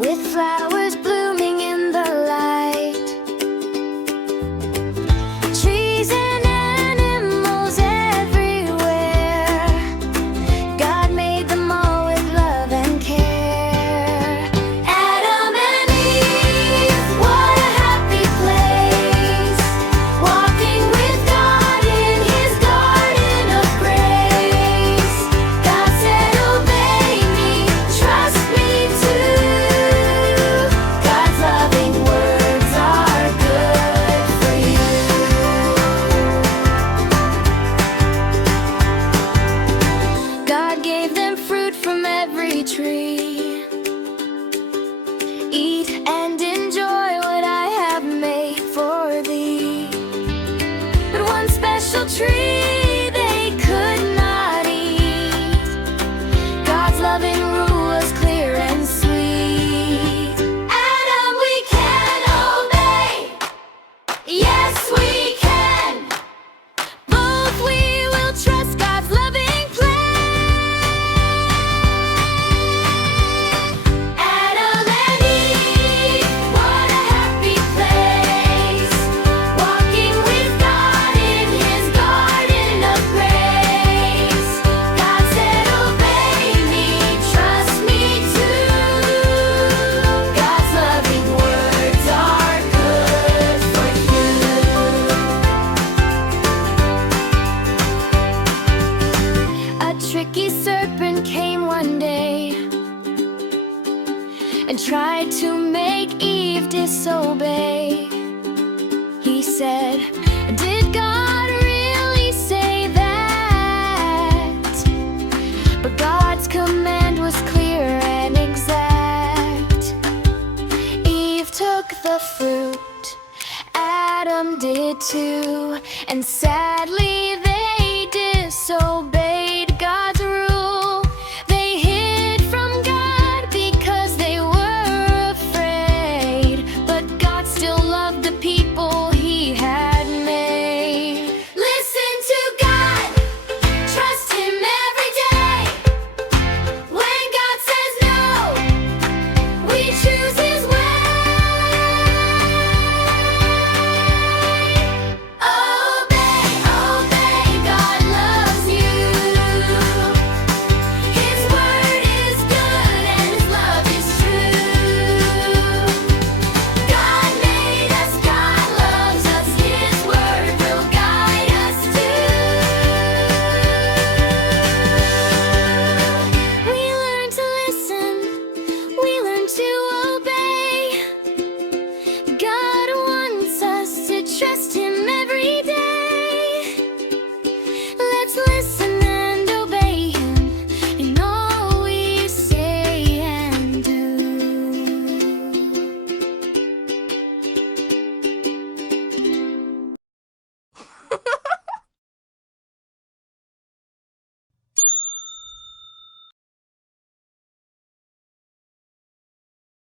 with flowers blooming in the light. Trees and animals everywhere. God made them all with love and care. Adam and Eve, what a happy place, walking with God in His garden of grace. God said, obey me, trust me too. God's loving words are good for you. God gave them fruit from every tree. Eat and enjoy what I have made for thee. But one special tree they could not eat. God's loving rule was clear and sweet. Adam, we can obey. Yes, we can. Both we will trust God's loving plan. Adam and Eve, what a happy place, walking with God in His garden of grace. God said, obey me, trust me too. God's loving words are good for you. A tricky serpent came one day and tried to make Eve disobey. He said, did God really say that? But God's command was clear and exact. Eve took the fruit, Adam did too, and said,